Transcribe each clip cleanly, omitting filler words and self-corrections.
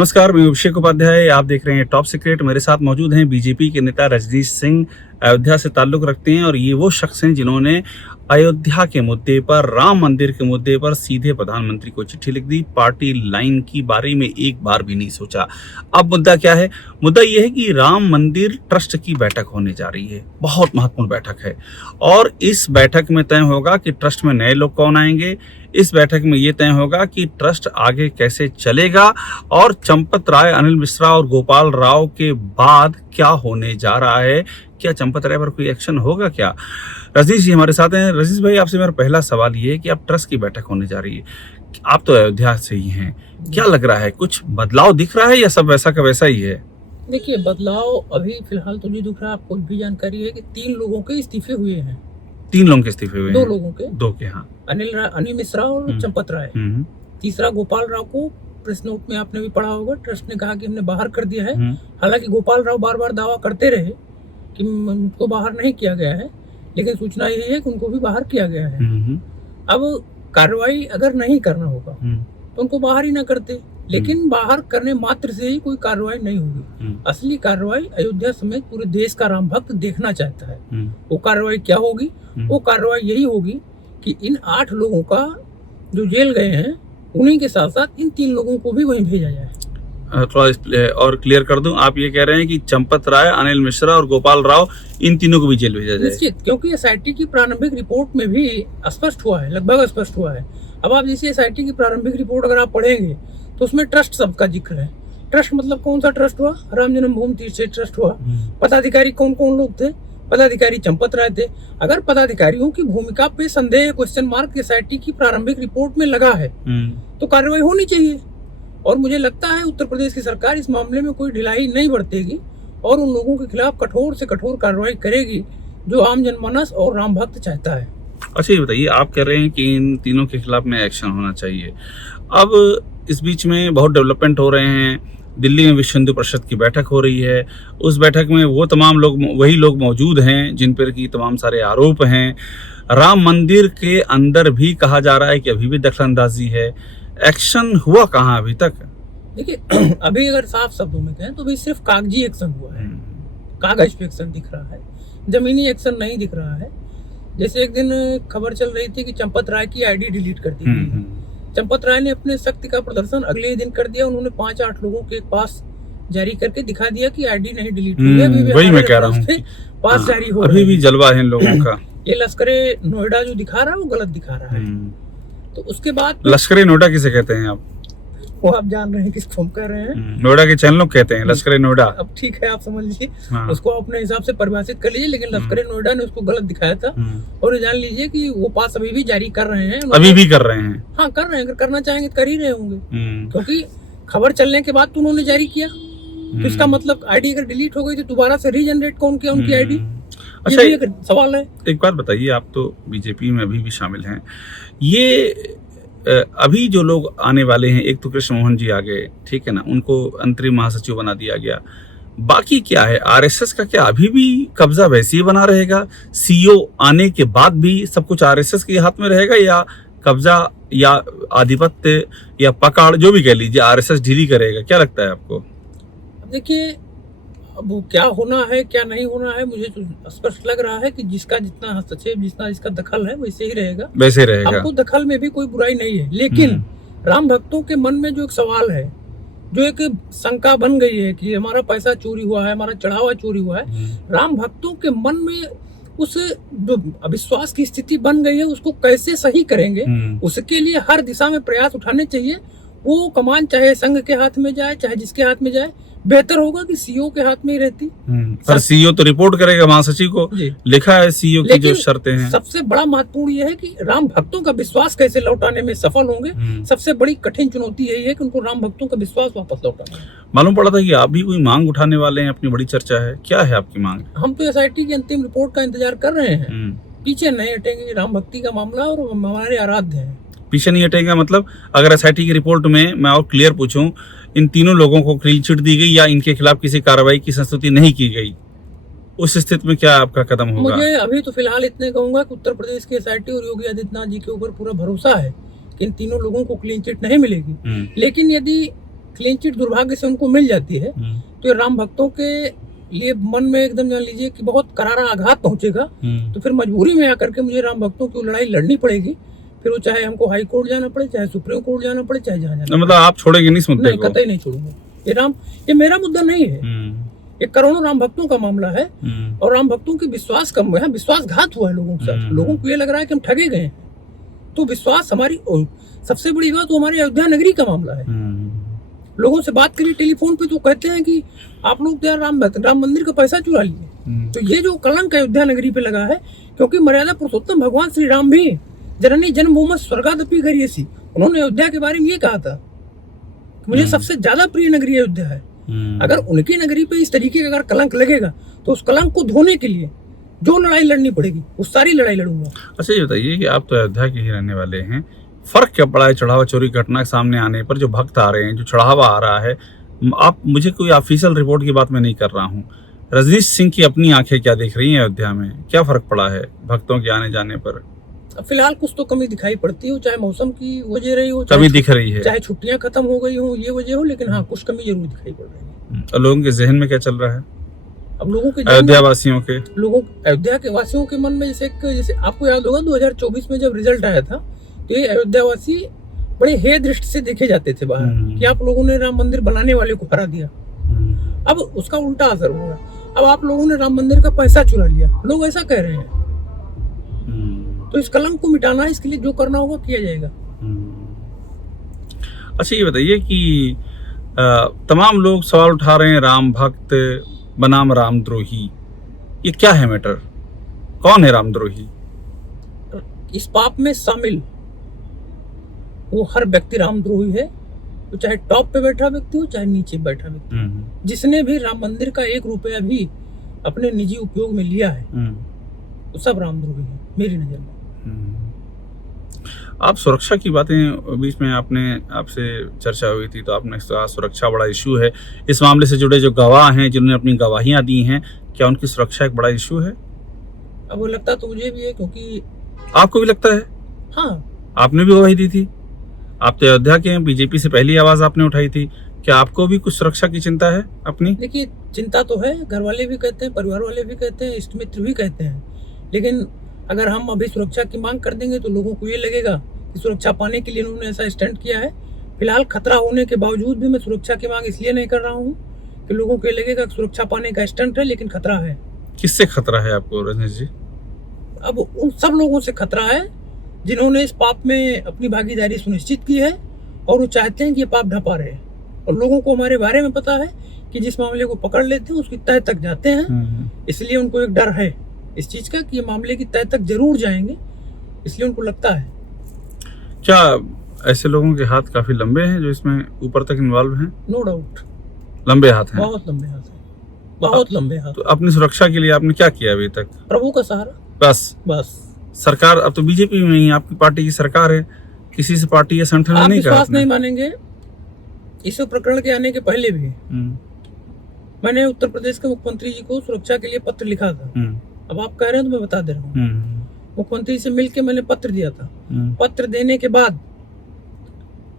नमस्कार, मैं अभिषेक उपाध्याय। आप देख रहे हैं टॉप सीक्रेट। मेरे साथ मौजूद हैं बीजेपी के नेता रजनीश सिंह। अयोध्या से ताल्लुक़ रखते हैं और ये वो शख्स हैं जिन्होंने अयोध्या के मुद्दे पर, राम मंदिर के मुद्दे पर सीधे प्रधानमंत्री को चिट्ठी लिख दी। पार्टी लाइन की बारे में एक बार भी नहीं सोचा। अब मुद्दा क्या है? मुद्दा ये है कि राम मंदिर ट्रस्ट की बैठक होने जा रही है। बहुत महत्वपूर्ण बैठक है और इस बैठक में तय होगा कि ट्रस्ट में नए लोग कौन आएंगे। इस बैठक में ये तय होगा कि ट्रस्ट आगे कैसे चलेगा और चंपत राय, अनिल मिश्रा और गोपाल राव के बाद क्या होने जा रहा है। क्या चंपत राय पर कोई एक्शन होगा क्या? रजनीश जी हमारे साथ हैं। रजनीश भाई, आपसे मेरा पहला सवाल ये है कि अब ट्रस्ट की बैठक होने जा रही है। आप तो अयोध्या से ही हैं, क्या लग रहा है? कुछ बदलाव दिख रहा है या सब वैसा का वैसा ही है? देखिए, बदलाव अभी फिलहाल तो नहीं दिख रहा। आपको भी जानकारी है कि 3 लोगों के इस्तीफे हुए हैं। 3 लोगों के इस्तीफे हुए 2 हैं? लोगों के। 2 के, हाँ। अनिल मिश्रा और चंपत राय। तीसरा गोपाल राव को प्रेस नोट में आपने भी पढ़ा होगा, ट्रस्ट ने कहा कि हमने बाहर कर दिया है। हालांकि गोपाल राव बार बार दावा करते रहे कि उनको बाहर नहीं किया गया है, लेकिन सूचना यही है कि उनको भी बाहर किया गया है। अब कार्रवाई अगर नहीं करना होगा तो उनको बाहर ही ना करते, लेकिन बाहर करने मात्र से ही कोई कार्रवाई नहीं होगी। असली कार्रवाई अयोध्या समेत पूरे देश का राम भक्त देखना चाहता है। वो कार्रवाई क्या होगी? वो कार्रवाई यही होगी कि इन 8 लोगों का जो जेल गए हैं, उन्हीं के साथ साथ इन 3 लोगों को भी वहीं भेजा जाए। थोड़ा और क्लियर कर दूं, आप ये कह रहे हैं कि चंपत राय, अनिल मिश्रा और गोपाल राव, इन तीनों को भी जेल भेजा जाए? निश्चित, क्योंकि एसआईटी की प्रारंभिक रिपोर्ट में भी स्पष्ट हुआ है, लगभग स्पष्ट हुआ है। अब आप जैसे एसआईटी की प्रारंभिक रिपोर्ट अगर आप पढ़ेंगे तो उसमें ट्रस्ट शब्द का जिक्र है। ट्रस्ट मतलब कौन सा ट्रस्ट हुआ? राम जन्मभूमि तीर्थ ट्रस्ट हुआ। पदाधिकारी कौन कौन लोग थे? पदाधिकारी चंपत राय थे। अगर पदाधिकारियों की भूमिका पे संदेह, क्वेश्चन मार्क एसआईटी की प्रारंभिक रिपोर्ट में लगा है तो कार्रवाई होनी चाहिए। और मुझे लगता है उत्तर प्रदेश की सरकार इस मामले में कोई ढिलाई नहीं बरतेगी और उन लोगों के खिलाफ कठोर से कठोर कार्रवाई करेगी जो आम जनमानस और राम भक्त चाहता है। अच्छा, ये बताइए, आप कह रहे हैं कि इन तीनों के खिलाफ में एक्शन होना चाहिए। अब इस बीच में बहुत डेवलपमेंट हो रहे हैं। दिल्ली में विश्व हिंदू परिषद की बैठक हो रही है। उस बैठक में वो तमाम लोग, वही लोग मौजूद हैं जिन पर की तमाम सारे आरोप हैं। राम मंदिर के अंदर भी कहा जा रहा है कि अभी भी दखलंदाजी है। एक्शन हुआ कहाँ अभी तक? देखिए, अभी अगर साफ शब्दों में कहें तो अभी सिर्फ कागजी एक्शन हुआ है। कागज पे एक्शन दिख रहा है, जमीनी एक्शन नहीं दिख रहा है। जैसे एक दिन खबर चल रही थी कि चंपत राय की आईडी डिलीट कर दी गई है। चंपत राय ने अपने शक्ति का प्रदर्शन अगले ही दिन कर दिया। उन्होंने 5-8 लोगों के पास जारी करके दिखा दिया कि आईडी नहीं डिलीट हुई है। अभी वही मैं कह रहा हूँ, पास जारी हो, अभी भी जलवा है इन लोगों का। ये लश्करे नोएडा जो दिखा रहा है वो गलत दिखा रहा है। तो उसके बाद लश्करे नोएडा किसे कहते हैं आप? वो आप जान रहे हैं किसको हम कह रहे हैं? नोएडा के चैनलों कहते हैं लश्करे नोएडा। अब ठीक है, आप समझ लीजिए, उसको अपने हिसाब से परिभाषित कर लीजिए, लेकिन लश्करे नोएडा ने उसको गलत दिखाया था। और जान लीजिए कि वो पास अभी भी जारी कर रहे हैं। अभी भी कर रहे हैं? हाँ, कर रहे हैं। अगर करना चाहेंगे तो कर ही रहे होंगे, क्योंकि खबर चलने के बाद तो उन्होंने जारी किया। तो इसका मतलब आईडी अगर डिलीट हो गई तो दोबारा से रीजनरेट कौन किया उनकी आईडी? अच्छा, ये एक सवाल है। एक बात बताइए, आप तो बीजेपी में अभी भी शामिल हैं। ये अभी जो लोग आने वाले हैं, एक तो कृष्ण मोहन जी आ गए, ठीक है ना, उनको अंतरिम महासचिव बना दिया गया। बाकी क्या है? आरएसएस का क्या अभी भी कब्जा वैसे ही बना रहेगा? सीओ आने के बाद भी सब कुछ आरएसएस के हाथ में रहेगा, या कब्जा या आधिपत्य या पकड़, जो भी कह लीजिए, आरएसएस ढीली करेगा? क्या लगता है आपको? देखिए, अब वो क्या होना है क्या नहीं होना है, मुझे तो स्पष्ट लग रहा है कि जिसका जितना हस्तक्षेप, जिसका दखल है वैसे ही रहेगा, वैसे रहेगा। हमको दखल में भी कोई बुराई नहीं है, लेकिन राम भक्तों के मन में जो एक सवाल है, जो एक शंका बन गई है कि हमारा पैसा चोरी हुआ है, हमारा चढ़ावा चोरी हुआ है, राम भक्तों के मन में उस जो अविश्वास की स्थिति बन गई है, उसको कैसे सही करेंगे, उसके लिए हर दिशा में प्रयास उठाने चाहिए। वो कमान चाहे संघ के हाथ में जाए, चाहे जिसके हाथ में जाए, बेहतर होगा कि सीईओ के हाथ में ही रहती। पर सीईओ तो रिपोर्ट करेगा महासचिव को, लिखा है सीईओ की जो शर्तें हैं। सबसे बड़ा महत्वपूर्ण यह है कि राम भक्तों का विश्वास कैसे लौटाने में सफल होंगे। सबसे बड़ी कठिन चुनौती यही है कि उनको राम भक्तों का विश्वास वापस लौटाना। मालूम पड़ा था कि आप भी कोई मांग उठाने वाले हैं, अपनी बड़ी चर्चा है, क्या है आपकी मांग? हम तो एसआईटी की अंतिम रिपोर्ट का इंतजार कर रहे हैं, पीछे नहीं हटेंगे। राम भक्ति का मामला और हमारे आराध्य है, पीछे नहीं हटेगा। मतलब अगर एसआईटी की रिपोर्ट में मैं और क्लियर पूछूं, इन तीनों लोगों को क्लीन चिट दी गई या इनके खिलाफ किसी कार्रवाई की संस्तुति नहीं की गई, उस स्थिति में क्या आपका कदम होगा? मुझे अभी तो फिलहाल इतने कहूंगा कि उत्तर प्रदेश की एसआईटी और योगी आदित्यनाथ जी के ऊपर पूरा भरोसा है कि इन तीनों लोगों को क्लीन चिट नहीं मिलेगी। लेकिन यदि क्लीन चिट दुर्भाग्य से उनको मिल जाती है तो ये राम भक्तों के लिए मन में एकदम जान लीजिए कि बहुत करारा आघात पहुंचेगा। तो फिर मजबूरी में आकर के मुझे राम भक्तों की लड़ाई लड़नी पड़ेगी, फिर वो चाहे हमको हाई कोर्ट जाना पड़े, चाहे सुप्रीम कोर्ट जाना पड़े, चाहे जहाँ जाना। मतलब आप छोड़ेंगे नहीं इस मुद्दे को? कतई नहीं छोड़ूंगा। ये मेरा मुद्दा नहीं है, ये करोड़ों राम भक्तों का मामला है और राम भक्तों की विश्वास कम है, विश्वासघात हुआ है लोगों के साथ। लोगों को ये लग रहा है कि हम ठगे गए, तो विश्वास हमारी सबसे बड़ी बात, वो हमारी अयोध्या नगरी का मामला है। लोगों से बात करी टेलीफोन पे तो कहते हैं कि आप लोग यार राम मंदिर का पैसा चुरा लिए। तो ये जो कलंक अयोध्या नगरी पे लगा है, क्योंकि मर्यादा पुरुषोत्तम भगवान श्री राम भी जननी जन्मभूमि स्वर्गादपि गरीयसी, उन्होंने अयोध्या के बारे में ये कहा था कि मुझे सबसे ज्यादा प्रिय नगरी अयोध्या है। अगर उनकी नगरी पे इस तरीके का अगर कलंक लगेगा तो उस कलंक को धोने के लिए जो लड़ाई लड़नी पड़ेगी उस सारी लड़ाई लड़ूंगा। अच्छा ये बताइए कि आप तो अयोध्या के ही रहने वाले हैं, फर्क क्या पड़ा है चढ़ावा चोरी घटना सामने आने पर? जो भक्त आ रहे हैं, जो चढ़ावा आ रहा है, आप मुझे कोई ऑफिशियल रिपोर्ट की बात मैं नहीं कर रहा हूँ, रजनीश सिंह की अपनी आंखें क्या देख रही हैं अयोध्या में? क्या फर्क पड़ा है भक्तों के आने जाने पर? फिलहाल कुछ तो कमी दिखाई पड़ती है, चाहे मौसम की वजह रही हो, कमी दिख रही है, चाहे छुट्टियां खत्म हो गई हो, ये वजह हो, लेकिन हाँ कुछ कमी जरूर दिखाई पड़ रही है। और लोगों के जहन में क्या चल रहा है? अब लोगों के अयोध्या वासियों के अयोध्या के वासियों के मन में जैसे आपको याद होगा 2024 में जब रिजल्ट आया था तो ये अयोध्या वासी बड़े हेय दृष्टि से देखे जाते थे बाहर कि आप लोगों ने राम मंदिर बनाने वाले को हरा दिया। अब उसका उल्टा असर होगा, अब आप लोगों ने राम मंदिर का पैसा चुरा लिया, लोग ऐसा कह रहे हैं। तो इस कलंक को मिटाना है, इसके लिए जो करना होगा किया जाएगा। अच्छा ये बताइए कि तमाम लोग सवाल उठा रहे हैं, राम भक्त बनाम रामद्रोही, ये क्या है मैटर? कौन है रामद्रोही? इस पाप में शामिल वो हर व्यक्ति रामद्रोही है, तो चाहे टॉप पे बैठा व्यक्ति हो चाहे नीचे बैठा व्यक्ति, जिसने भी राम मंदिर का 1 रुपया भी अपने निजी उपयोग में लिया है तो सब रामद्रोही है मेरी नजर में। आप सुरक्षा की बातें बीच में आपसे चर्चा हुई थी तो आपने कहा सुरक्षा बड़ा इशू है, इस मामले से जुड़े जो गवाह हैं जिन्होंने अपनी गवाहियां दी हैं, क्या उनकी सुरक्षा एक बड़ा इशू है? अब वो लगता तो मुझे भी है, क्योंकि आपको भी लगता है? हाँ, आपने भी गवाही दी थी, आप तो अयोध्या के हैं, बीजेपी से पहली आवाज आपने उठाई थी, क्या आपको भी कुछ सुरक्षा की चिंता है अपनी? देखिए चिंता तो है, घर वाले भी कहते हैं, परिवार वाले भी कहते हैं, इष्ट मित्र भी कहते हैं, लेकिन अगर हम अभी सुरक्षा की मांग कर देंगे तो लोगों को ये लगेगा कि सुरक्षा पाने के लिए उन्होंने ऐसा स्टंट किया है। फिलहाल खतरा होने के बावजूद भी मैं सुरक्षा की मांग इसलिए नहीं कर रहा हूँ कि लोगों को ये लगेगा कि सुरक्षा पाने का स्टंट है, लेकिन खतरा है। किससे खतरा है आपको रजनीश जी? अब उन सब लोगों से खतरा है जिन्होंने इस पाप में अपनी भागीदारी सुनिश्चित की है और वो चाहते हैं कि ये पाप ढपा रहे, और लोगों को हमारे बारे में पता है कि जिस मामले को पकड़ लेते हैं उसकी तह तक जाते हैं, इसलिए उनको एक डर है इस चीज का कि ये मामले की तह तक जरूर जाएंगे, इसलिए उनको लगता है। क्या ऐसे लोगों के हाथ काफी लंबे हैं जो इसमें ऊपर तक इन्वॉल्व हैं? नो डाउट, लंबे हाथ हैं, बहुत लंबे हाथ हैं, बहुत लंबे हाथ। तो अपनी सुरक्षा के लिए आपने क्या किया अभी तक? प्रभु का सहारा, बस। सरकार अब तो बीजेपी में ही आपकी पार्टी की सरकार है, किसी से पार्टी या संगठन ने नहीं कहा? विश्वास नहीं मानेंगे, इस प्रकरण के आने के पहले भी मैंने उत्तर प्रदेश के मुख्यमंत्री जी को सुरक्षा के लिए पत्र लिखा था। अब आप कह रहे हैं तो मैं बता दे रहा हूँ, मुख्यमंत्री से मिलकर मैंने पत्र दिया था। पत्र देने के बाद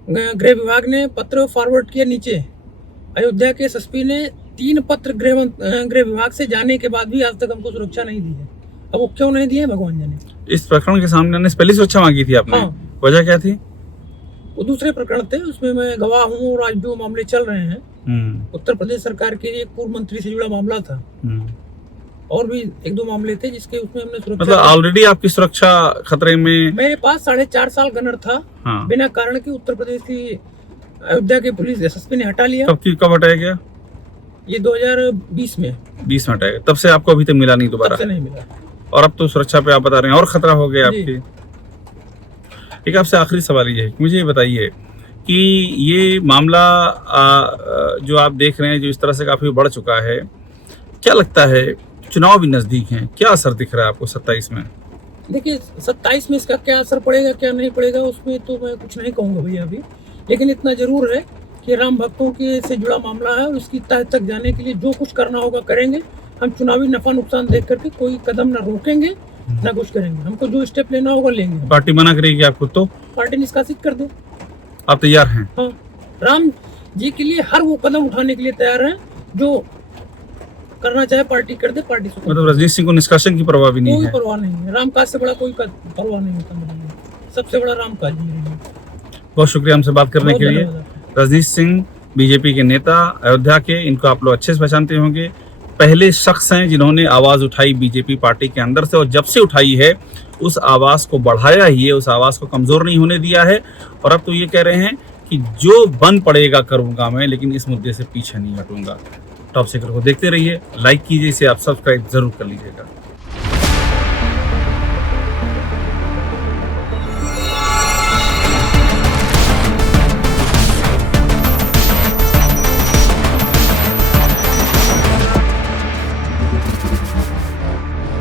गृह विभाग ने पत्र फॉरवर्ड किया नीचे, अयोध्या के एसएसपी ने 3 पत्र गृह विभाग से जाने के बाद भी आज तक हमको सुरक्षा नहीं दी है। अब वो क्यों नहीं दिए भगवान जाने। इस प्रकरण के सामने आने से पहले सुरक्षा मांगी थी आपने? हाँ। वजह क्या थी? वो दूसरे प्रकरण थे, उसमें मैं गवाह हूँ और आज भी वो मामले चल रहे हैं। उत्तर प्रदेश सरकार के एक पूर्व मंत्री से जुड़ा मामला था, और भी 1-2 मामले थे जिसके उसमें हमने सुरक्षा, मतलब ऑलरेडी आपकी सुरक्षा खतरे में। मेरे पास 4.5 साल गनर था। हाँ। बिना कारण के उत्तर प्रदेश की अयोध्या के पुलिस एसएसपी ने हटा लिया। कब हटाया गया? ये 2020 में। 20 में हटाया, तब से आपको अभी तक मिला नहीं दोबारा? तब से नहीं मिला। और अब तो सुरक्षा पे आप बता रहे हैं और खतरा हो गया आपकी। एक आपसे आखिरी सवाल ये है, मुझे ये बताइए कि ये मामला जो आप देख रहे हैं जो इस तरह से काफी बढ़ चुका है, क्या लगता है चुनाव भी नजदीक हैं, क्या असर दिख रहा है आपको 27 में? देखिए 27 में इसका क्या असर पड़ेगा क्या नहीं पड़ेगा उसमें तो मैं कुछ नहीं कहूँगा भैया अभी, लेकिन इतना जरूर है कि राम भक्तों के से जुड़ा मामला है और उसकी तह तक जाने के लिए जो कुछ करना होगा करेंगे। हम चुनावी नफा नुकसान देख करके कोई कदम न रोकेंगे ना कुछ करेंगे, हमको जो स्टेप लेना होगा लेंगे। पार्टी मना करेगी आपको तो? पार्टी निष्कासित कर दे। आप तैयार हैं? हाँ, राम जी के लिए हर वो कदम उठाने के लिए तैयार हैं जो करना चाहे पार्टी कर दे, पार्टी से मतलब रजनीश सिंह को निष्कासन की परवाह भी नहीं कोई है। परवाह नहीं है। रामकाज से बड़ा कोई परवाह नहीं होता मेरे लिए, सबसे बड़ा रामकाज मेरे लिए। बहुत शुक्रिया हमसे बात करने बहुत के लिए। धन्यवाद आपका। रजनीश सिंह बीजेपी के नेता अयोध्या के, इनको आप लोग अच्छे से पहचानते होंगे। पहले शख्स हैं जिन्होंने आवाज उठाई बीजेपी पार्टी के अंदर से, और जब से उठाई है उस आवाज को बढ़ाया ही है, उस आवाज को कमजोर नहीं होने दिया है। और अब तो ये कह रहे हैं कि जो बन पड़ेगा करूंगा मैं, लेकिन इस मुद्दे से पीछे नहीं हटूंगा। टॉप सीक्रेट को देखते रहिए, लाइक कीजिए, इसे आप सब्सक्राइब जरूर कर लीजिएगा।